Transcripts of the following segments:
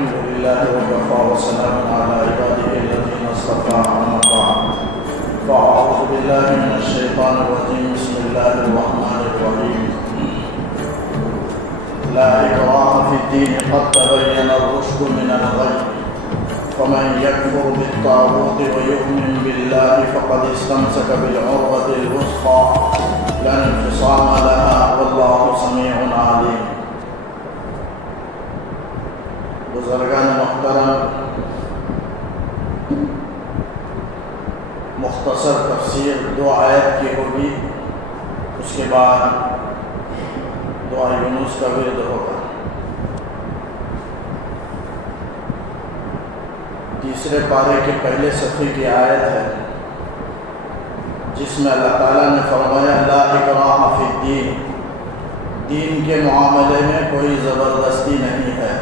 الحمد لله وكفى وسلام على عباده الذين اصطفى أما بعد فأعوذ بالله من الشيطان الرجيم بسم الله الرحمن الرحيم لا إكراه في الدين قد تبين الرشد من الغي فمن يكفر بالطاغوت ويؤمن بالله فقد استمسك بالعروة الوثقى لا انفصام لها والله سميع عليم. بزرگان محترم، مختصر تفسیر 2 آیت کی ہوگی، اس کے بعد دعا یونس کا ورد ہوگا۔ تیسرے پارے کے پہلے صفحے کی آیت ہے جس میں اللہ تعالیٰ نے فرمایا لا اکراہ فی الدین، دین کے معاملے میں کوئی زبردستی نہیں ہے۔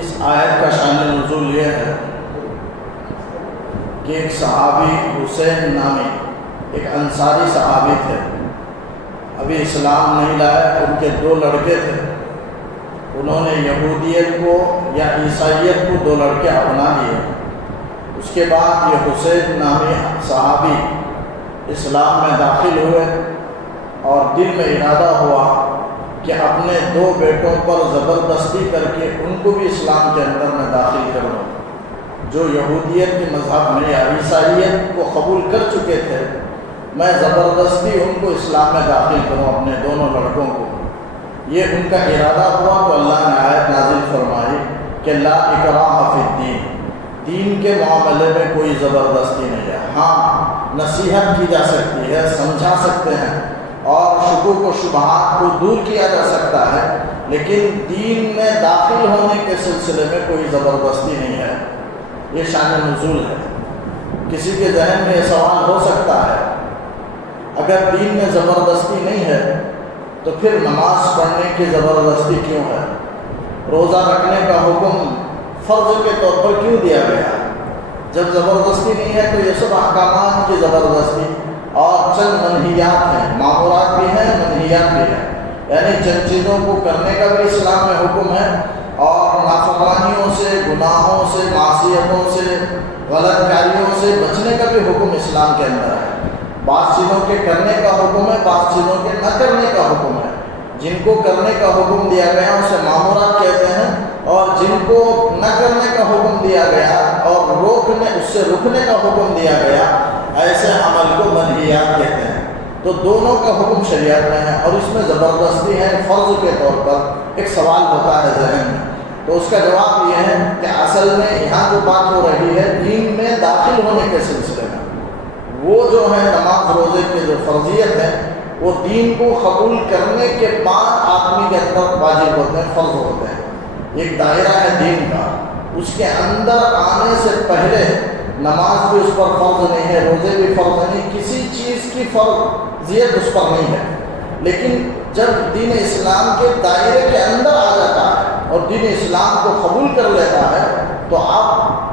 اس آیت کا شان نزول یہ ہے کہ ایک صحابی حسین نامی ایک انصاری صحابی تھے، ابھی اسلام نہیں لائے، ان کے 2 لڑکے تھے، انہوں نے یہودیت کو یا عیسائیت کو 2 لڑکے اپنا لیے۔ اس کے بعد یہ حسین نامی صحابی اسلام میں داخل ہوئے اور دل میں ارادہ ہوا کہ اپنے 2 بیٹوں پر زبردستی کر کے ان کو بھی اسلام کے اندر میں داخل کروں، جو یہودیت کے مذہب میں یا عیسائیت کو قبول کر چکے تھے، میں زبردستی ان کو اسلام میں داخل کروں اپنے دونوں لڑکوں کو۔ یہ ان کا ارادہ ہوا تو اللہ نے آیت نازل فرمائی کہ لا اکراہ فی الدین، دین کے معاملے میں کوئی زبردستی نہیں ہے۔ ہاں، نصیحت کی جا سکتی ہے، سمجھا سکتے ہیں اور شکوک و شبہات کو دور کیا جا سکتا ہے، لیکن دین میں داخل ہونے کے سلسلے میں کوئی زبردستی نہیں ہے۔ یہ شان نزول ہے۔ کسی کے ذہن میں یہ سوال ہو سکتا ہے اگر دین میں زبردستی نہیں ہے تو پھر نماز پڑھنے کی زبردستی کیوں ہے؟ روزہ رکھنے کا حکم فرض کے طور پر کیوں دیا گیا؟ جب زبردستی نہیں ہے تو یہ سب احکامات کی زبردستی اور چند منہیات ہیں، معمورات بھی ہیں، منہیات بھی ہیں، یعنی چند چیزوں کو کرنے کا بھی اسلام میں حکم ہے اور نافرمانیوں سے، گناہوں سے، معصیتوں سے، غلط کاریوں سے بچنے کا بھی حکم اسلام کے اندر ہے۔ بعض چیزوں کے کرنے کا حکم ہے، بعض چیزوں کے نہ کرنے کا حکم ہے۔ جن کو کرنے کا حکم دیا گیا اسے معمورات کہتے ہیں، اور جن کو نہ کرنے کا حکم دیا گیا اور اس سے رکنے کا حکم دیا گیا، ایسے عمل کو منہیات کہتے ہیں۔ تو دونوں کا حکم شریعت میں ہے اور اس میں زبردستی ہے فرض کے طور پر۔ ایک سوال ہوتا ہے ذہن میں، تو اس کا جواب یہ ہے کہ اصل میں یہاں جو بات ہو رہی ہے دین میں داخل ہونے کے سلسلے میں، وہ جو ہے نماز روزے کے جو فرضیت ہے وہ دین کو قبول کرنے کے بعد آدمی کے اندر واجب ہوتے ہیں، فرض ہوتے ہیں۔ ایک دائرہ ہے دین کا، اس کے اندر آنے سے پہلے نماز بھی اس پر فرض نہیں ہے، روزے بھی فرض نہیں، کسی چیز کی فرضیت اس پر نہیں ہے۔ لیکن جب دین اسلام کے دائرے کے اندر آ جاتا ہے اور دین اسلام کو قبول کر لیتا ہے تو اب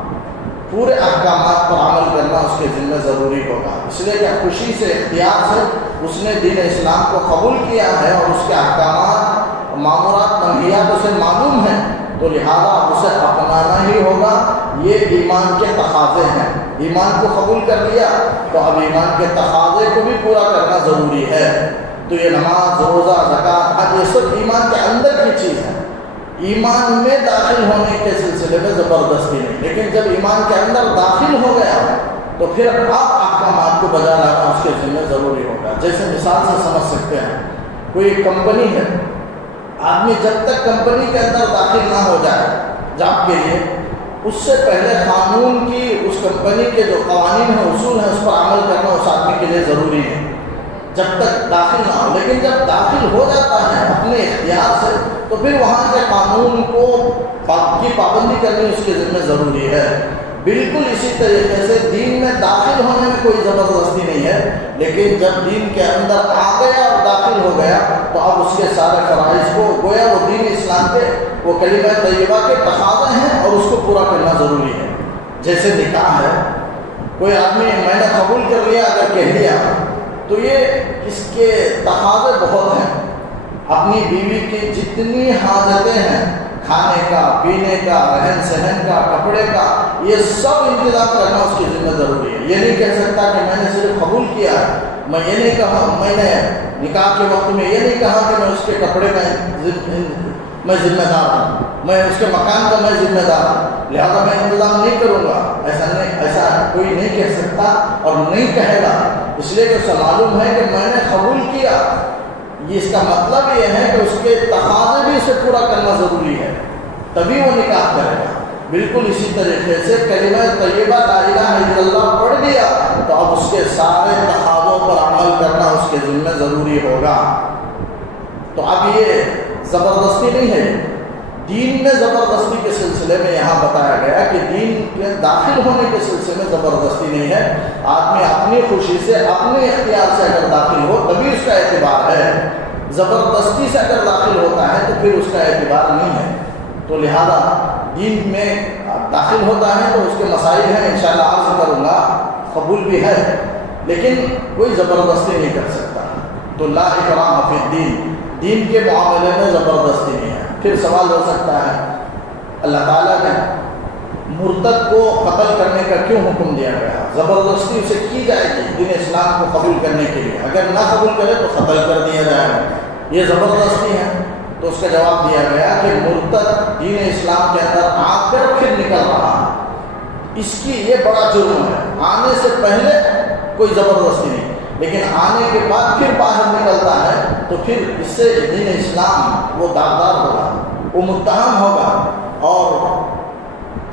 پورے احکامات پر عمل کرنا اس کے ذمہ ضروری ہوگا، اس لیے کہ خوشی سے، اختیار سے اس نے دین اسلام کو قبول کیا ہے اور اس کے احکامات، معمورات، منہیات اسے معلوم ہیں، تو لہذا اسے اپنانا ہی ہوگا۔ یہ ایمان کے تقاضے ہیں، ایمان کو قبول کر لیا تو اب ایمان کے تقاضے کو بھی پورا کرنا ضروری ہے۔ تو یہ نماز، روزہ، زکوٰۃ، حج، یہ سب ایمان کے اندر کی چیز ہے۔ ایمان میں داخل ہونے کے سلسلے میں زبردستی نہیں، لیکن جب ایمان کے اندر داخل ہو گیا تو پھر آپ احکامات کو بجا لانا اس کے ذمہ ضروری ہوگا۔ جیسے مثال سے سمجھ سکتے ہیں، کوئی کمپنی ہے، آدمی جب تک کمپنی کے اندر داخل نہ ہو جائے جاب کے لیے، اس سے پہلے قانون کی، اس کمپنی کے جو قوانین ہیں، اصول ہیں، اس پر عمل کرنا اس آدمی کے لیے ضروری ہے جب تک داخل نہ ہو۔ لیکن جب داخل ہو جاتا ہے اپنے اختیار سے تو پھر وہاں کے قانون کی پابندی کرنی اس کے ذمہ ضروری ہے۔ بالکل اسی طریقے سے دین میں داخل ہونے میں کوئی زبردستی نہیں ہے، لیکن جب دین کے اندر آ گیا اور داخل ہو گیا تو اب اس کے سارے فرائض کو گویا وہ دین اسلام کے وہ کلمہ طیبہ کے تقاضے ہیں اور اس کو پورا کرنا ضروری ہے۔ جیسے نکاح ہے، کوئی آدمی میں نے قبول کر لیا اگر کہہ دیا تو یہ اس کے تقاضے بہت ہیں، اپنی بیوی کی جتنی حاجتیں ہیں، کھانے کا، پینے کا، رہن سہن کا، کپڑے کا، یہ سب انتظام کرنا اس کی ذمہ ضروری ہے۔ یہ نہیں کہہ سکتا کہ میں نے صرف قبول کیا ہے، میں یہ نہیں کہا، میں نے نکاح کے وقت میں یہ نہیں کہا کہ میں اس کے کپڑے کا میں ذمہ دار ہوں، میں اس کے مکان کا میں ذمہ دار ہوں، لہذا میں انتظام نہیں کروں گا۔ ایسا کوئی نہیں کہہ سکتا اور نہیں کہے گا، اس لیے کہ اسے معلوم ہے کہ میں نے قبول کیا۔ یہ اس کا مطلب یہ ہے کہ اس کے تقاضے بھی اسے پورا کرنا ضروری ہے، تبھی وہ نکاح کرے گا۔ بالکل اسی طریقے سے کلمہ طیبہ لا الہ الا اللہ پڑھ لیا تو اب اس کے سارے تقاضوں پر عمل کرنا اس کے ذمہ ضروری ہوگا۔ تو اب یہ زبردستی نہیں ہے، دین میں زبردستی کے سلسلے میں یہاں بتایا گیا کہ دین کے داخل ہونے کے سلسلے میں زبردستی نہیں ہے۔ آدمی اپنی خوشی سے، اپنے اختیار سے اگر داخل ہو تبھی اس کا اعتبار ہے، زبردستی سے اگر داخل ہوتا ہے تو پھر اس کا اعتبار نہیں ہے۔ تو لہذا دین میں داخل ہوتا ہے تو اس کے مسائل ہیں، انشاءاللہ عرض کروں گا، قبول بھی ہے، لیکن کوئی زبردستی نہیں کر سکتا۔ تو لا اکراہ فی الدین، دین کے معاملے میں زبردستی نہیں ہے۔ پھر سوال ہو سکتا ہے اللہ تعالیٰ نے مرتد کو قتل کرنے کا کیوں حکم دیا گیا؟ زبردستی اسے کی جائے گی دین اسلام کو قبول کرنے کے لیے، اگر نہ قبول کرے تو قتل کر دیا جائے گا، یہ زبردستی ہے؟ تو اس کا جواب دیا گیا کہ مرتد دین اسلام کے اندر آ کر پھر نکل رہا ہے، اس کی یہ بڑا جرم ہے۔ آنے سے پہلے کوئی زبردستی نہیں، لیکن آنے کے بعد پھر باہر نکلتا ہے تو پھر اس سے دین اسلام وہ داغدار ہوگا، وہ متہم ہوگا اور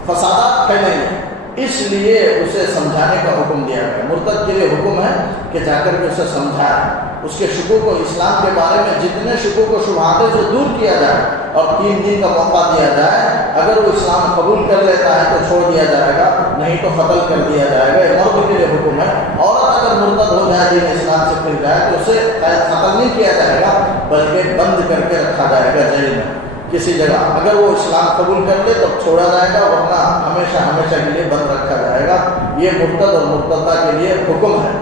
فسادات پھیلیں گے، اس لیے اسے سمجھانے کا حکم دیا گیا۔ مرتد کے لیے حکم ہے کہ جا کر کے اسے سمجھائے، اس کے شکوک و اسلام کے بارے میں جتنے شکوک و شبہات ہیں اسے دور کیا جائے اور 3 دن کا موقع دیا جائے۔ اگر وہ اسلام قبول کر لیتا ہے تو چھوڑ دیا جائے گا، نہیں تو قتل کر دیا جائے گا۔ یہ مرد کے لیے حکم ہے۔ عورت اگر مرتد ہو جائے، دین اسلام سے پھر جائے تو اسے قتل نہیں کیا جائے گا بلکہ بند کر کے رکھا جائے گا جیل میں کسی جگہ۔ اگر وہ اسلام قبول کر لے تو چھوڑا جائے گا، ورنہ ہمیشہ ہمیشہ کے لیے بند رکھا جائے گا۔ یہ مرتد اور مرتدہ کے لیے حکم ہے۔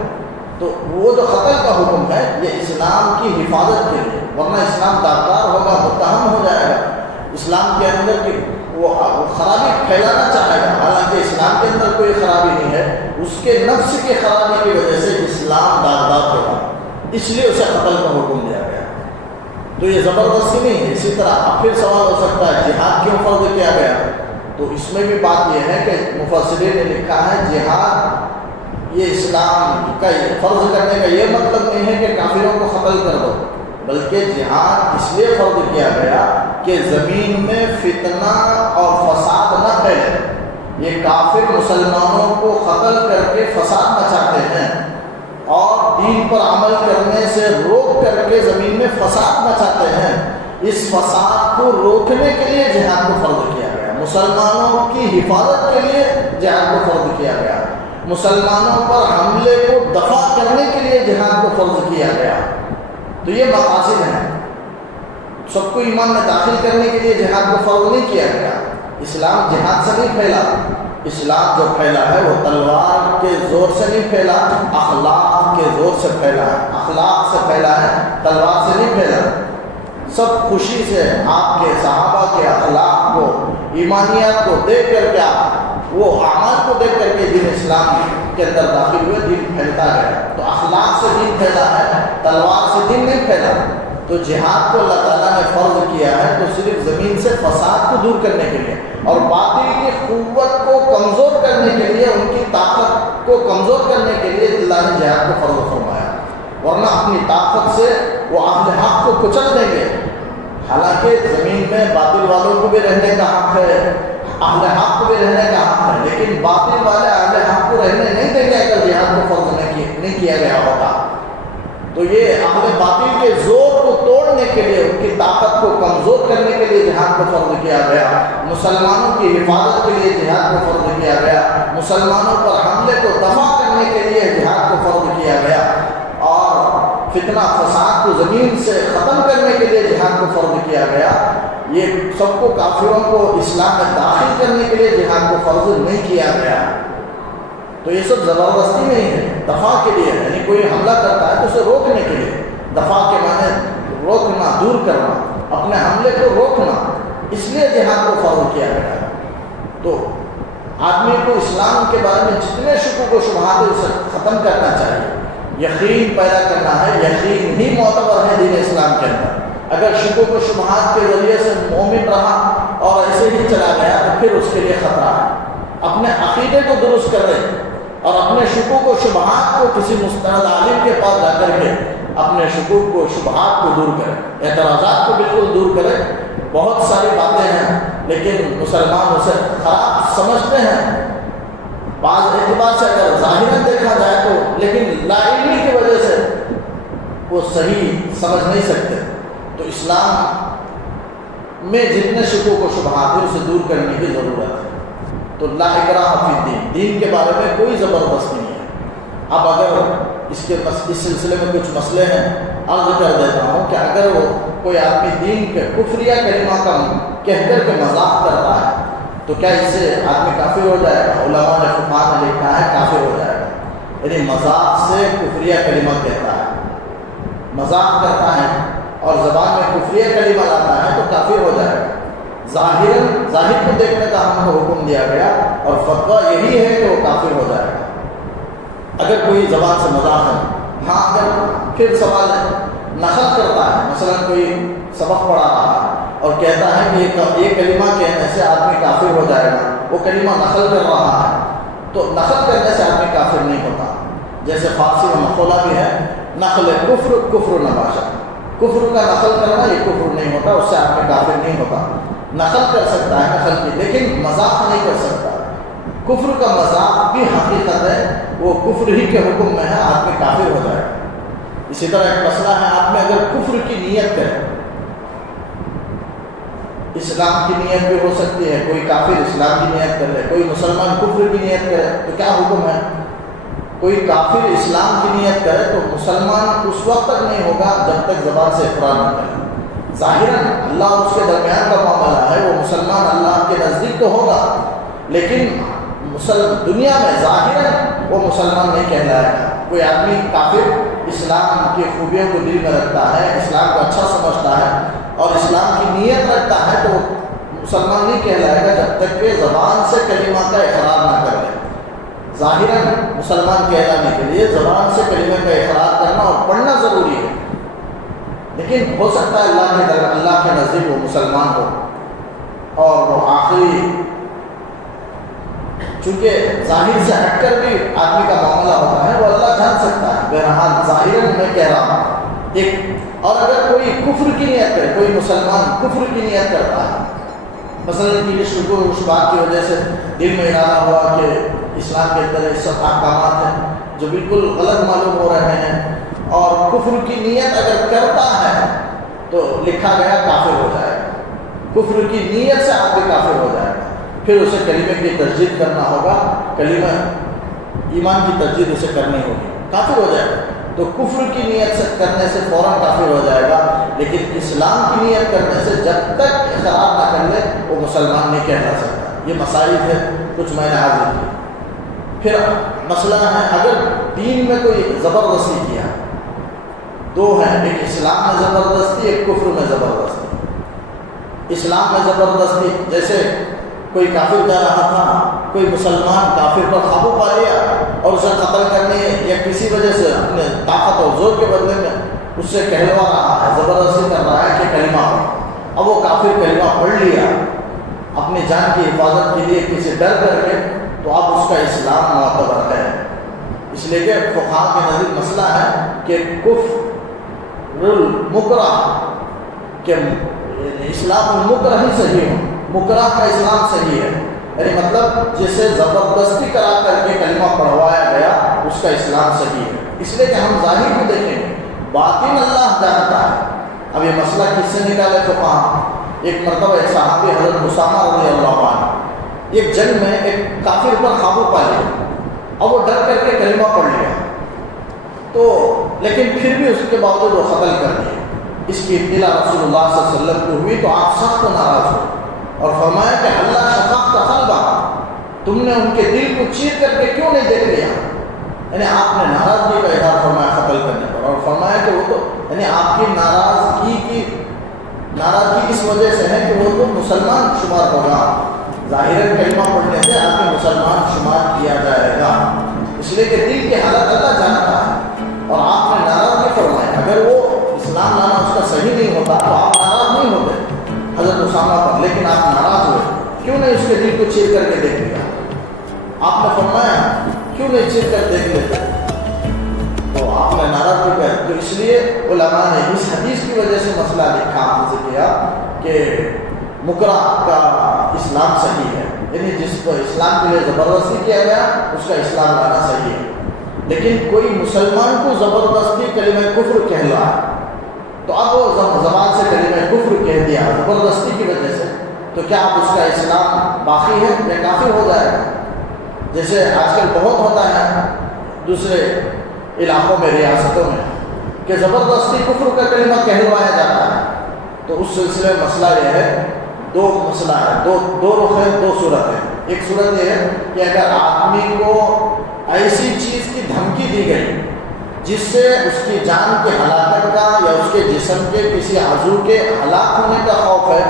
تو وہ جو قتل کا حکم ہے یہ اسلام کی حفاظت کے لیے، ورنہ اسلام داغدار ہوگا، متہم ہو جائے گا، اسلام کے اندر کی وہ خرابی پھیلانا چاہے گا، حالانکہ اسلام کے اندر کوئی خرابی نہیں ہے، اس کے نفس کی خرابی کی وجہ سے اسلام داغدار ہوگا، اس لیے اسے قتل کا حکم دیا گیا۔ تو یہ زبردستی نہیں ہے۔ اسی طرح اب پھر سوال ہو سکتا ہے جہاد کیوں فرض کیا گیا؟ تو اس میں بھی بات یہ ہے کہ مفسرین نے لکھا ہے جہاد یہ اسلام کا فرض کرنے کا یہ مطلب نہیں ہے کہ کافروں کو قتل کر دو، بلکہ جہاد اس لیے فرض کیا گیا کہ زمین میں فتنہ اور فساد نہ پھیلے۔ یہ کافر مسلمانوں کو قتل کر کے فساد مچاتے ہیں اور دین پر عمل کرنے سے روک کر کے زمین میں فساد مچاتے ہیں۔ اس فساد کو روکنے کے لیے جہاد کو فرض کیا گیا، مسلمانوں کی حفاظت کے لیے جہاد کو فرض کیا گیا، مسلمانوں پر حملے کو دفع کرنے کے لیے جہاد کو فرض کیا گیا۔ تو یہ مقاصد ہیں۔ سب کو ایمان میں داخل کرنے کے لیے جہاد کو فرض نہیں کیا گیا۔ اسلام جہاد سے نہیں پھیلا، اسلام جو پھیلا ہے وہ تلوار کے زور سے نہیں پھیلا، اخلاق کے زور سے پھیلا ہے، اخلاق سے پھیلا ہے، تلوار سے نہیں پھیلا۔ سب خوشی سے آپ کے صحابہ کے اخلاق کو، ایمانیات کو دیکھ کر کے، وہ اعمال کو دیکھ کر کے دین اسلام کے اندر داخل ہوئے، دین پھیلتا ہے۔ تو اخلاق سے دین پھیلا ہے، تلوار سے دین نہیں پھیلا۔ تو جہاد کو اللہ تعالیٰ نے فرض کیا ہے تو صرف زمین سے فساد کو دور کرنے کے لیے اور باطل کی قوت کو کمزور کرنے کے لیے، ان کی طاقت کو کمزور کرنے کے لیے اللہ نے جہاد کو فرض فرمایا، ورنہ اپنی طاقت سے وہ اہل حق کو کچل دیں گے۔ حالانکہ زمین میں باطل والوں کو بھی رہنے کا حق ہے، اہل حق کو بھی رہنے کا حق ہے، لیکن باطل والے اہل حق کو رہنے نہیں دیں گے اگر جہاد کو فرض نہیں کیا گیا ہوتا۔ تو یہ اہل باطل کے زور کو توڑنے کے لیے، ان کی طاقت کو کمزور کرنے کے لیے جہاد کو فرض کیا گیا، مسلمانوں کی حفاظت کے لیے جہاد کو فرض کیا گیا، مسلمانوں پر حملے کو دفع کرنے کے لیے جہاد کو فرض کیا گیا، اور فتنہ فساد کو زمین سے ختم کرنے کے لیے جہاد کو فرض کیا گیا۔ یہ سب کو کافروں کو اسلام میں داخل کرنے کے لیے جہاد کو فرض نہیں کیا گیا۔ تو یہ سب زبردستی نہیں ہے، دفاع کے لیے، یعنی کوئی حملہ کرتا ہے تو اسے روکنے کے لیے۔ دفاع کے معنی روکنا، دور کرنا، اپنے حملے کو روکنا، اس لیے جہاد کو فروغ کیا گیا ہے۔ تو آدمی کو اسلام کے بارے میں جتنے شکوک و شبہات ہیں اسے ختم کرنا چاہیے، یقین پیدا کرنا ہے۔ یقین ہی معتبر ہے دین اسلام کے اندر۔ اگر شکوک و شبہات کے ذریعے سے مومن رہا اور ایسے ہی چلا گیا تو پھر اس کے لیے خطرہ ہے۔ اپنے عقیدے کو درست کرے اور اپنے شکوک و شبہات کو کسی مستند عالم کے پاس جا کر کے اپنے شکوک و شبہات کو دور کرے، اعتراضات کو بالکل دور کرے۔ بہت ساری باتیں ہیں لیکن مسلمان اسے خراب سمجھتے ہیں، بعض اعتبار سے اگر ظاہراً دیکھا جائے تو، لیکن لا علمی کی وجہ سے وہ صحیح سمجھ نہیں سکتے۔ تو اسلام میں جتنے شکوک و شبہات ہیں اسے دور کرنے کی ضرورت ہے۔ تو لا اکراہ فی الدین، دین کے بارے میں کوئی زبردستی نہیں ہے۔ اب اگر اس سلسلے میں کچھ مسئلے ہیں، عرض کر دیتا ہوں کہ اگر وہ کوئی آدمی دین کے کفریہ کلمہ کا کہہ کر کے مذاق کرتا ہے تو کیا اس سے آدمی کافر ہو جائے گا؟ علماء نے فقہاء نے لکھا ہے کافر ہو جائے گا۔ یعنی مذاق سے کفریہ کلمہ کہتا ہے، مذاق کرتا ہے اور زبان میں کفریہ کلمہ لاتا ہے تو کافر ہو جائے گا۔ ظاہر کو دیکھنے کا ہم کو حکم دیا گیا اور فتویٰ یہی ہے کہ وہ کافر ہو جائے گا اگر کوئی زبان سے مذاق ہے۔ ہاں اگر پھر سوال نقل کرتا ہے، مثلا کوئی سبق پڑھا رہا ہے اور کہتا ہے کہ یہ کلمہ کہنے سے آدمی کافر ہو جائے گا، وہ کلمہ نقل کر رہا ہے تو نقل کرنے سے آدمی کافر نہیں ہوتا۔ جیسے فارسی میں مقولہ بھی ہے، نقل کفر کفر نباشا، کفر کا نقل کرنا یہ کفر نہیں ہوتا، اس سے آدمی کافر نہیں ہوتا۔ نقل کر سکتا ہے نقل کی، لیکن مذاق نہیں کر سکتا۔ کفر کا مذاق بھی حقیقت ہے، وہ کفر ہی کے حکم میں ہے، آدمی کافر ہو جائے گا۔ اسی طرح ایک مسئلہ ہے، آدمی اگر کفر کی نیت کرے، اسلام کی نیت بھی ہو سکتی ہے، کوئی کافر اسلام کی نیت کر لے، کوئی مسلمان کفر کی نیت کرے تو کیا حکم ہے؟ کوئی کافر اسلام کی نیت کرے تو مسلمان اس وقت تک نہیں ہوگا جب تک زبان سے اقرار نہ کرے۔ ظاہراً اللہ اور اس کے درمیان کا معاملہ ہے، وہ مسلمان اللہ کے نزدیک تو ہوگا لیکن دنیا میں ظاہراً وہ مسلمان نہیں کہلائے گا۔ کوئی آدمی کافر اسلام کی خوبیوں کو دل میں رکھتا ہے، اسلام کو اچھا سمجھتا ہے اور اسلام کی نیت رکھتا ہے تو مسلمان نہیں کہلائے گا جب تک کہ زبان سے کلمہ کا اقرار نہ کر لے۔ ظاہراً مسلمان کہلانے کے لیے زبان سے کلمہ کا اقرار کرنا اور پڑھنا ضروری ہے، لیکن ہو سکتا ہے اللہ کے نزدیک وہ مسلمان ہو اور وہ آخری، چونکہ ظاہر سے ہٹ کر بھی آدمی کا معاملہ ہوتا ہے، وہ اللہ جان سکتا ہے۔ بہرحال ظاہراً میں کہہ رہا ہوں ایک، اور اگر کوئی کفر کی نیت کرے، کوئی مسلمان کفر کی نیت کرتا ہے، مثلا کی شکوک و شبہات کی وجہ سے دل میں ارادہ ہوا کہ اسلام کے اندر یہ سب احکامات ہیں جو بالکل غلط معلوم ہو رہے ہیں، اور کفر کی نیت اگر کرتا ہے تو لکھا گیا کافر ہو جائے گا۔ کفر کی نیت سے آدمی کافر ہو جائے گا، پھر اسے کلمے کی تجدید کرنا ہوگا، کلمہ ایمان کی تجدید اسے کرنی ہوگی، کافر ہو جائے گا۔ تو کفر کی نیت سے کرنے سے فوراً کافر ہو جائے گا، لیکن اسلام کی نیت کرنے سے جب تک اقرار نہ کر لے وہ مسلمان نہیں کہلا سکتا۔ یہ مسائل ہے کچھ میں نے حاضر کی۔ پھر مسئلہ ہے اگر دین میں کوئی زبردستی کیا، دو ہیں، ایک اسلام میں زبردستی، ایک کفر میں زبردستی۔ اسلام میں زبردستی جیسے کوئی کافر جا رہا تھا، کوئی مسلمان کافر پر قابو پا لیا اور اسے قتل کرنے یا کسی وجہ سے اپنے طاقت اور زور کے بدلے میں اس سے کہلوا رہا ہے، زبردستی کر رہا ہے کہ کلمہ پڑھ۔ اب وہ کافر کلمہ پڑھ لیا اپنی جان کی حفاظت کے لیے کسی ڈر کر کے، تو اب اس کا اسلام معتبر ہے۔ اس لیے کہ فقہاء کے نزدیک مسئلہ ہے کہ کفر المکرہ، کہ اسلام المکرہ ہی صحیح ہو، مکرہ کا اسلام صحیح ہے، یعنی مطلب جسے زبردستی کرا کر کے کلمہ پڑھوایا گیا اس کا اسلام صحیح ہے۔ اس لیے کہ ہم ظاہر کو دیکھیں گے، باطن اللہ جانتا ہے۔ اب یہ مسئلہ کس سے نکالے فقہاء؟ ایک مرتبہ ایک صحابی حضرت اسامہ رضی اللہ عنہ ایک جنگ میں ایک کافر پر قابو پا لیا اور وہ ڈر کر کے کلمہ پڑھ لیا، تو لیکن پھر بھی اس کے باوجود وہ قتل کر دیا۔ اس کی اطلاع رسول اللہ صلی اللہ علیہ وسلم کو ہوئی تو آپ سخت ناراض ہوئے اور فرمایا کہ اللہ شقاق قلبہ، تم نے ان کے دل کو چیر کر کے کیوں نہیں دیکھ لیا؟ یعنی آپ نے ناراضگی کا اظہار فرمایا قتل کرنے پر، اور فرمایا کہ وہ تو یعنی آپ کی ناراضگی ناراضگی اس وجہ سے ہے کہ وہ تو مسلمان شمار ہوگا، ظاہر کلمہ پڑھنے سے آپ کو مسلمان شمار کیا جائے گا، اس لیے کہ دل کی حالت اللہ جانتا ہے، اور آپ نے ناراض نہیں فرمایا۔ اگر وہ اسلام لانا اس کا صحیح نہیں ہوتا تو آپ ناراض نہیں ہوتے حضرت اسامہ پر، لیکن آپ ناراض ہوئے، کیوں نہیں اس کے دل کو چیر کر کے دیکھ لیا؟ آپ نے فرمایا کیوں نہیں چیر کر دیکھ لیتے؟ تو آپ نے ناراض ہو گئے۔ تو اس لیے علماء نے اس حدیث کی وجہ سے مسئلہ لکھا، عرض کیا کہ مکرہ کا اسلام صحیح ہے، یعنی جس کو اسلام کے لیے زبردستی کیا گیا اس کا اسلام لانا صحیح ہے، لیکن کوئی مسلمان کو زبردستی کلمہ کفر کہلائے تو اب وہ زبان سے کلمہ کفر کہہ دیا زبردستی کی وجہ سے، تو کیا اب اس کا اسلام باقی ہے یا کافر ہو جائے گا؟ جیسے آج کل بہت ہوتا ہے دوسرے علاقوں میں، ریاستوں میں، کہ زبردستی کفر کا کلمہ کہلوایا جاتا ہے، تو اس سلسلے میں مسئلہ یہ ہے، دو مسئلہ ہے، دو رخ ہے، دو صورت ہے۔ ایک صورت یہ ہے کہ اگر آدمی کو ایسی چیز کی دھمکی دی گئی جس سے اس کی جان کی ہلاکت کا یا اس کے جسم کے کسی عضو کے ہلاک ہونے کا خوف ہے،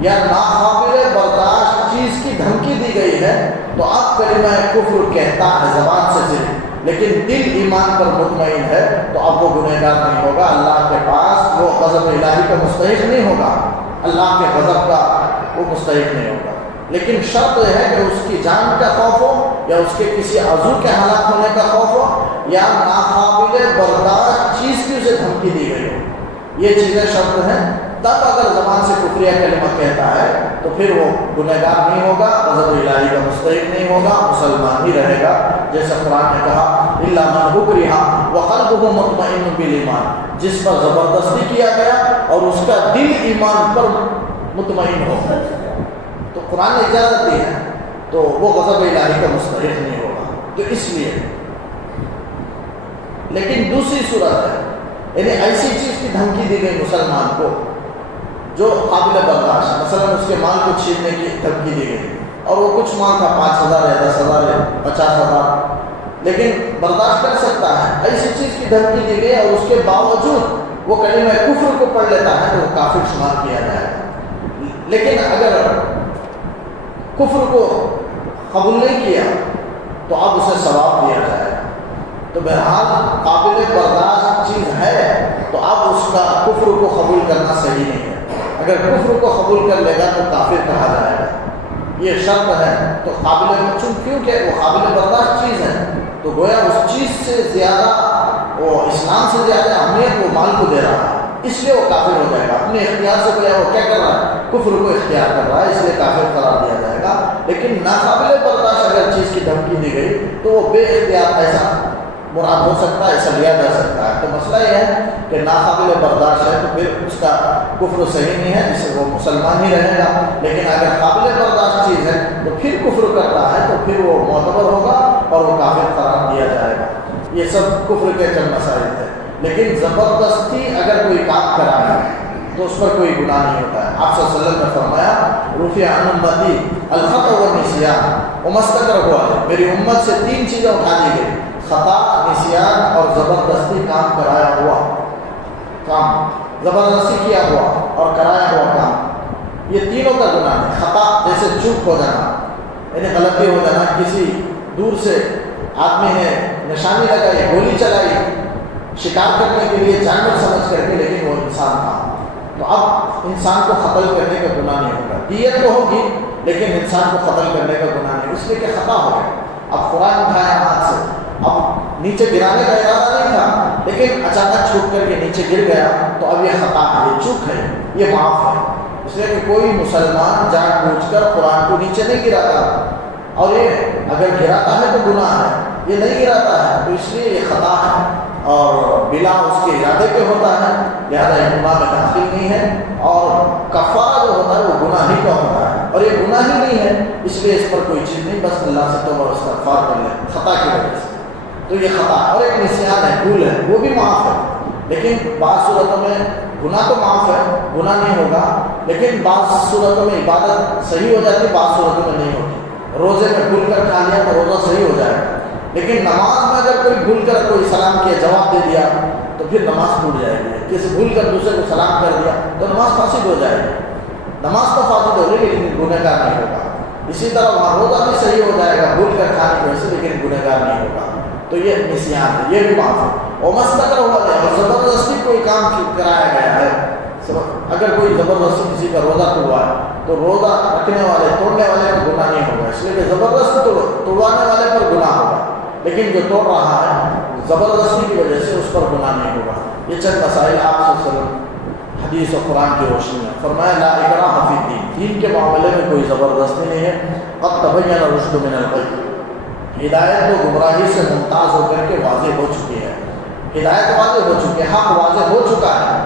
یا ناقابل برداشت چیز کی دھمکی دی گئی ہے، تو اب کلمہ کفر کہتا ہے زبان سے صرف، لیکن دل ایمان پر مطمئن ہے، تو اب وہ گنہگار نہیں ہوگا، اللہ کے پاس وہ غضب الہی کا مستحق نہیں ہوگا، اللہ کے غضب کا وہ مستحق نہیں ہوگا۔ لیکن شرط یہ ہے کہ اس کی جان کا خوف ہو، یا اس کے کسی عضو کے ہلاک ہونے کا خوف ہو، یا ناقابل برداشت چیز کی اسے دھمکی دی گئی ہو، یہ چیزیں شرط ہیں، تب اگر زبان سے کفریہ کلمہ کہتا ہے تو پھر وہ گنہگار نہیں ہوگا، غضب الہی کا مستحق نہیں ہوگا، مسلمان ہی رہے گا، جیسا قرآن نے کہا الا من اکرہ وقلبہ مطمئن بالایمان، جس پر زبردستی کیا گیا اور اس کا دل ایمان پر مطمئن ہو، تو قرآن نے اجازت دی ہے، تو وہ غضب الہی کا مستحق نہیں ہوگا۔ تو اس لیے لیکن دوسری صورت ہے، یعنی ایسی چیز کی دھمکی دی گئی مسلمان کو جو قابل برداشت، مثلا اس کے مال کو چھیننے کی دھمکی دی گئی، اور وہ کچھ مال تھا 5,000 یا 10,000 یا 50,000، لیکن برداشت کر سکتا ہے، ایسی چیز کی دھمکی دی گئی اور اس کے باوجود وہ کلمہ کفر کو پڑھ لیتا ہے تو وہ کافر شمار کیا جائے گا۔ لیکن اگر کفر کو قبول نہیں کیا تو اب اسے ثواب دیا جائے گا، تو بہرحال قابل برداشت چیز ہے تو اب اس کا کفر کو قبول کرنا صحیح نہیں ہے، اگر کفر کو قبول کر لے گا تو کافر کہا جائے گا، یہ شرط ہے۔ تو قابل کیونکہ وہ قابل برداشت چیز ہے تو گویا اس چیز سے زیادہ، وہ اسلام سے زیادہ اہمیت وہ مال کو دے رہا ہے، اس لیے وہ کافر ہو جائے گا، اپنے اختیار سے گویا وہ کیا کر رہا ہے، کفر کو اختیار کر رہا ہے، اس لیے کافر قرار دیا جائے گا۔ لیکن ناقابل برداشت اگر چیز کی دھمکی دی گئی تو وہ بے اختیار ایسا مراد ہو سکتا ہے، ایسا لیا جا سکتا ہے۔ تو مسئلہ یہ ہے کہ ناقابل برداشت ہے تو پھر اس کا کفر صحیح نہیں ہے، اس سے وہ مسلمان ہی رہے گا، لیکن اگر قابل برداشت چیز ہے تو پھر کفر کرتا ہے تو پھر وہ معتبر ہوگا اور وہ کافر قرار دیا جائے گا۔ یہ سب کفر کے چند مسائل تھے، لیکن زبردستی اگر کوئی کام کرائے تو اس پر کوئی گناہ نہیں ہوتا ہے۔ آپ صلی اللہ علیہ وسلم نے فرمایا رفع عن امتی الخطأ والنسیان وما استکرہوا علیہ، میری امت سے 3 چیزیں اٹھا دی گئی، خطا، نسیان اور زبردستی کام کرایا ہوا کام، زبردستی کیا ہوا اور کرایا ہوا کام، یہ تینوں کا گناہ ہے۔ خطا جیسے چوک ہو جانا، یعنی غلطی ہو جانا، کسی دور سے آدمی نے نشانی لگائی، گولی چلائی شکار کرنے کے لیے جانور سمجھ کر کے، لیکن وہ انسان تھا، تو اب انسان کو قتل کرنے کا گناہ نہیں ہوگا، دیت تو ہوگی لیکن انسان کو قتل کرنے کا گناہ نہیں، اس لیے کہ خطا ہو گیا۔ اب قرآن اٹھایا ہاتھ سے، اب نیچے گرانے کا ارادہ نہیں تھا لیکن اچانک چھوٹ کر کے نیچے گر گیا، تو اب یہ خطا ہے، یہ چوک ہے، یہ معاف ہے۔ اس لیے کہ کوئی مسلمان جان بوجھ کر قرآن کو نیچے نہیں گراتا، اور یہ اگر گراتا ہے تو گناہ ہے، یہ نہیں گراتا ہے تو اس لیے یہ خطا ہے اور بلا اس کے ارادے کے ہوتا ہے، لہذا یہ گناہ میں داخل نہیں ہے، اور کفارہ جو ہوتا ہے وہ گناہ ہی کا ہوتا ہے، اور یہ گناہ ہی نہیں ہے، اس لیے اس پر کوئی چیز نہیں، بس اللہ سے توبہ و استغفار کر لیں خطا کی وجہ سے، تو یہ خطا ہے۔ اور ایک نسیان ہے، بھول ہے، وہ بھی معاف ہے، لیکن بعض صورتوں میں گناہ تو معاف ہے، گناہ نہیں ہوگا، لیکن بعض صورتوں میں عبادت صحیح ہو جاتی ہے، بعض صورتوں میں نہیں ہوتی۔ روزے میں بھول کر کھا لیا تو روزہ صحیح ہو جائے گا، لیکن نماز میں اگر کوئی بھول کر کوئی سلام کیا جواب دے دیا تو پھر نماز ٹوٹ جائے گی. کسی بھول کر دوسرے کو سلام کر دیا تو نماز فاسد ہو جائے گی. نماز تو فاسد ہو گئی لیکن گنہگار نہیں ہوگا. اسی طرح وہاں روزہ بھی صحیح ہو جائے گا بھول کر کھانے کی وجہ سے لیکن گنہگار نہیں ہوگا. تو یہ نسیان ہے, یہ بھی معاف ہے. اور مستقر ہوا ہے اور زبردستی کوئی کام کرایا گیا ہے. اگر کوئی زبردستی کسی کا روزہ توڑوا ہے تو روزہ رکھنے والے توڑنے والے کا گناہ نہیں ہوگا, اس لیے کہ زبردستی توڑوانے والے پر گناہ ہوگا, لیکن جو توڑ رہا ہے زبردستی کی وجہ سے اس پر گناہ نہیں ہوگا. یہ چند مسائل آپ صلی اللہ علیہ وسلم حدیث و قرآن کی روشنی میں فرمایا لا اکراہ فی الدین, دین کے معاملے میں کوئی زبردستی نہیں ہے. قد تبین الرشد من الغی, ہدایت تو گمراہی سے ممتاز ہو کر کے واضح ہو چکی ہے. ہدایت واضح ہو چکی ہے, حق واضح ہو چکا ہے,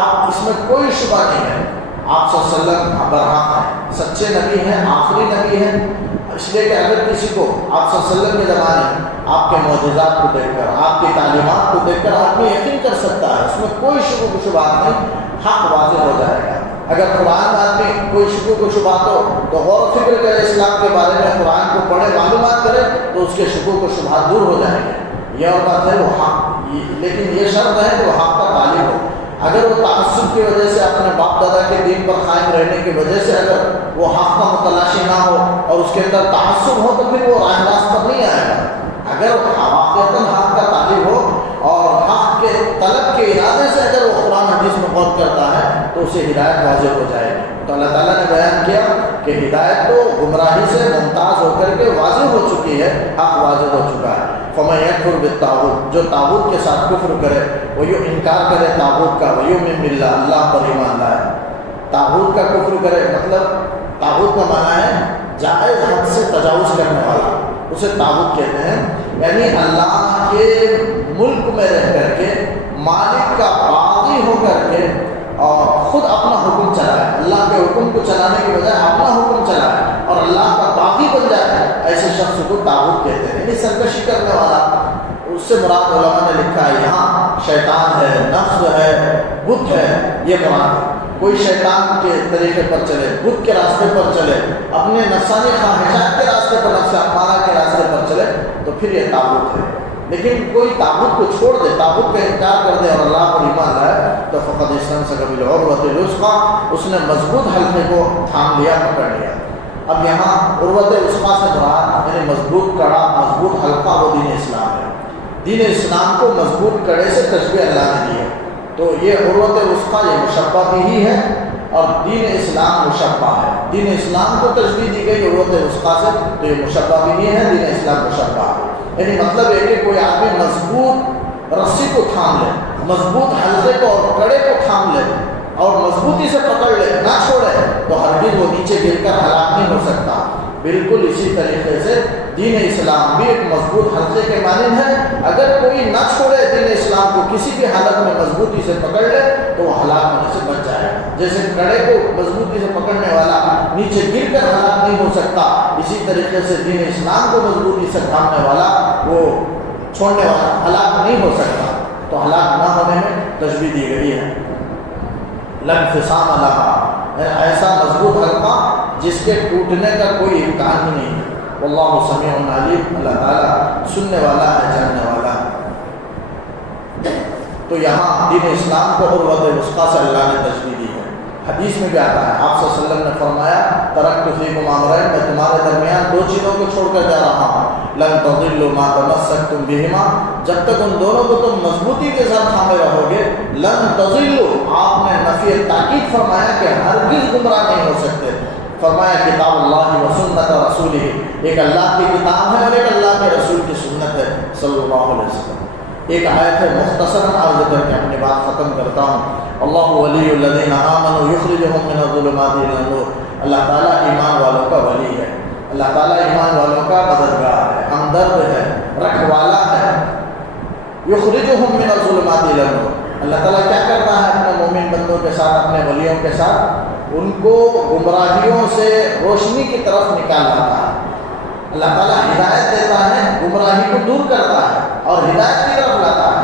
اب اس میں کوئی شبہ نہیں ہے. آپ صلی اللہ علیہ وسلم برحق ہیں, سچے نبی ہیں, آخری نبی ہیں. اس لیے کہ اگر کسی کو آپ صلی اللہ علیہ وسلم کے زمانے آپ کے معجزات کو دیکھ کر آپ کی تعلیمات کو دیکھ کر آدمی یقین کر سکتا ہے, اس میں کوئی شکوک و شبہات نہیں, حق واضح ہو جائے گا. اگر قرآن میں آدمی کوئی شکوک و شبہات ہو تو غور و فکر کرے اسلام کے بارے میں, قرآن کو پڑھے, معلومات کرے تو اس کے شکوک و شبہات دور ہو جائیں گے. یہ اور بات ہے وہ حق, لیکن یہ شرط ہے کہ وہ حق کا طالب ہو. اگر وہ تعصب کی وجہ سے اپنے باپ دادا کے دین پر قائم رہنے کی وجہ سے اگر وہ حق کا متلاشی نہ ہو اور اس کے اندر تعصب ہو تو پھر وہ راہ راست پر نہیں آئے گا. اگر واقعتاً حق کا طالب ہو اور حق کے طلب کے ارادے سے اگر وہ قرآن حدیث میں غور کرتا ہے تو اسے ہدایت واضح ہو جائے گی. تو اللہ تعالیٰ نے بیان کیا کہ ہدایت تو گمراہی سے ممتاز ہو کر کے واضح ہو چکی ہے, حق واضح ہو چکا ہے. فَمَن يَكْفُرْ بِالطَّاغُوتِ, جو طاغوت کے ساتھ کفر کرے, وہ یوں انکار کرے طاغوت کا, وَيُؤْمِن بِاللَّهِ, اللہ پر ایمان لائے. طاغوت کا کفر کرے مطلب طاغوت کا معنی ہے جائز حد سے تجاوز کرنے والا, اسے طاغوت کہتے ہیں. یعنی اللہ کے ملک میں رہ کر کے مالک کا باغی ہو کر کے اور خود اپنا حکم چلائے, اللہ کے حکم کو چلانے کی بجائے اپنا حکم چلائے اور اللہ کا باغی بن جائے, ایسے شخص کو طاغوت کہتے ہیں. یعنی سرکشی کرنے والا, اس سے مراد علماء نے لکھا ہے یہاں شیطان ہے, نفس ہے, بت ہے, یہ مراد ہے. کوئی شیطان کے طریقے پر چلے, بت کے راستے پر چلے, اپنے نفسانی خواہشات کے راستے پر, نفس امارہ کے راستے پر چلے تو پھر یہ طاغوت ہے. لیکن کوئی طاغوت کو چھوڑ دے, طاغوت کا انکار کر دے اور اللہ پر ایمان لائے تو فقط استمسک بالعروۃ الوثقی, اس نے مضبوط حلقے کو تھام لیا, پکڑ لیا. اب یہاں عروۃ الوثقی سے مراد یعنی مضبوط کڑا, مضبوط حلقہ وہ دین اسلام ہے. دین اسلام کو مضبوط کڑے سے تشبیہ اللہ نے دی ہے. تو یہ عروۃ الوثقی یہ مشبہ بھی ہی ہے اور دین اسلام مشبہ ہے. دین اسلام کو تشبیہ دی گئی عروۃ الوثقی سے, تو یہ مشبہ بھی ہی ہے, دین اسلام مشبہ ہے. یعنی مطلب ہے کہ کوئی آدمی مضبوط رسی کو تھام لے, مضبوط حلقے کو اور کڑے کو تھام لے اور مضبوطی سے پکڑ لے, نہ چھوڑے, تو ہرگز وہ نیچے گر کر ہلاک نہیں ہو سکتا. بالکل اسی طریقے سے دین اسلام بھی ایک مضبوط حلقے کے مانند ہے. اگر کوئی نہ چھوڑے دین اسلام کو, کسی بھی حالت میں مضبوطی سے پکڑ لے تو وہ ہلاک ہونے سے بچ جائے گا. جیسے کڑے کو مضبوطی سے پکڑنے والا نیچے گر کر ہلاک نہیں ہو سکتا, اسی طریقے سے دین اسلام کو مضبوطی سے تھامنے والا, وہ چھوڑنے والا ہلاک نہیں ہو سکتا. تو ہلاک نہ ہونے میں تشبیہ دی گئی ہے. لا انفصام لها, ایسا مضبوط حلقہ جس کے ٹوٹنے کا کوئی امکان ہی نہیں ہے. واللہ سمیع علیم, اللہ تعالیٰ سننے والا ہے, جاننے والا ہے. تو یہاں دین اسلام کو عروۃ الوثقی سے اللہ نے تشبیہ دی ہے. حدیث میں بھی آتا ہے, آپ صلی اللہ علیہ وسلم نے فرمایا ترکت فیکم امرین, میں تمہارے درمیان دو چیزوں کو چھوڑ کر جا رہا ہوں. لن تضلوا ما تمسکتم بہما, جب تک ان دونوں کو تم مضبوطی کے ساتھ تھامے رہو گے. لن تضلوا, آپ نے نفی تاکید فرمایا کہ ہرگز گمراہ نہیں ہو سکتے. فرمایا کتاب اللہ و سنت رسولہ, ایک اللہ کی کتاب ہے اور ایک اللہ کے رسول کی سنت ہے صلی اللہ علیہ وسلم. ایک آیت ہے, مختصراً عرض کر کے اپنی بات ختم کرتا ہوں. اللہ ولی الذین آمنوا یخرجہم من الظلمات الی النور, اللہ تعالیٰ ایمان والوں کا ولی ہے. اللہ تعالیٰ ایمان والوں کا مددگار ہے, ہمدرد ہے, رکھوالا ہے. یخرجہم من الظلمات الی النور, اللہ تعالیٰ کیا کرتا ہے اپنے مومن بندوں کے ساتھ, اپنے ولیوں کے ساتھ, ان کو گمراہیوں سے روشنی کی طرف نکال لاتا ہے. اللہ تعالیٰ ہدایت دیتا ہے, گمراہی کو دور کرتا ہے اور ہدایت کی طرف لاتا ہے.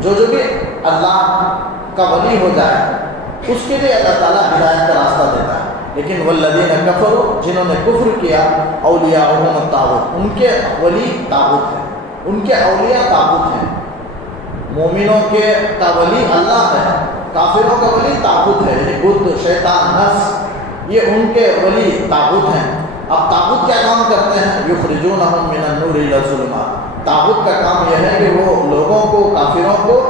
جو بھی اللہ کا ولی ہو جائے اس کے لیے اللہ تعالیٰ ہدایت کا راستہ دیتا ہے. لیکن والذین کفروا, جنہوں نے کفر کیا, اولیاءہم الطاغوت, ان کے ولی طاغوت ہیں, ان کے اولیاء طاغوت ہیں. مومنوں کے کا ولی اللہ ہے، کافروں کا ولی طاغوت ہے، یعنی بت، شیطان، نفس، یہ ان کے ولی طاغوت ہیں۔ اب طاغوت کیا کام کرتے ہیں؟ یخرجونہم من النور الی الظلمات، طاغوت کا کام یہ ہے کہ وہ لوگوں کو، کافروں کو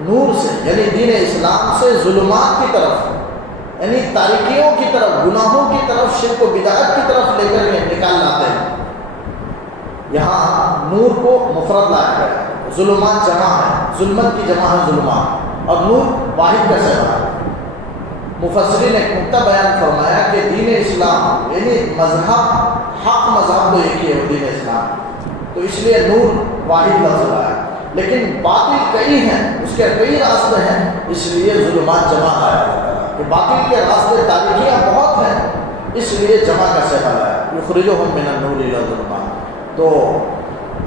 نور سے یعنی دین اسلام سے ظلمات کی طرف، یعنی تاریکیوں کی طرف، گناہوں کی طرف، شرک و بدعت کی طرف لے کر نکال لاتے ہیں۔ یہاں نور کو مفرد لایا گیا ہے، ظلمات جمع ہے، ظلمت کی جمع ہے ظلمات، اور نور واحد کا صیغہ ہے۔ مفسرین نے ایک نقطہ بیان فرمایا کہ دین اسلام یعنی مذہب، حق مذہب تو ایک ہی ہے، دین اسلام، تو اس لیے نور واحد لفظ آیا، لیکن باطل کئی ہیں، اس کے کئی راستے ہیں، اس لیے ظلمات جمع آیا کہ باطل کے راستے، تاریکیاں بہت ہیں، اس لیے جمع کا صیغہ آیا، یخرجہم من النور الی الظلمات۔ تو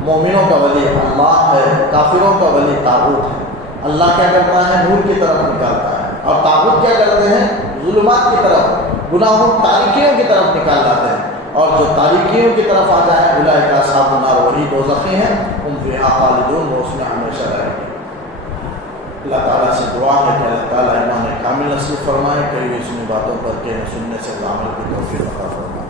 مومنوں کا ولی اللہ ہے، کافروں کا ولی طاغوت ہے۔ اللہ کیا کرتا ہے؟ نور کی طرف نکالتا ہے، اور طاغوت کیا کرتے ہیں؟ ظلمات کی طرف، گناہوں، تاریکیوں کی طرف نکال لاتے ہیں، اور جو تاریکیوں کی طرف آ جائے اولئک اصحاب النار، وہی دوزخی ہیں، ہم فیہا خالدون، وہ اس میں ہمیشہ رہیں گے۔ اللہ تعالیٰ سے دعا ہے کہ اللہ تعالیٰ ایمان کامل نصیب فرمائے، کئی اس باتوں پر کہ سننے سے عمل کی توفیق عطا فرمائے۔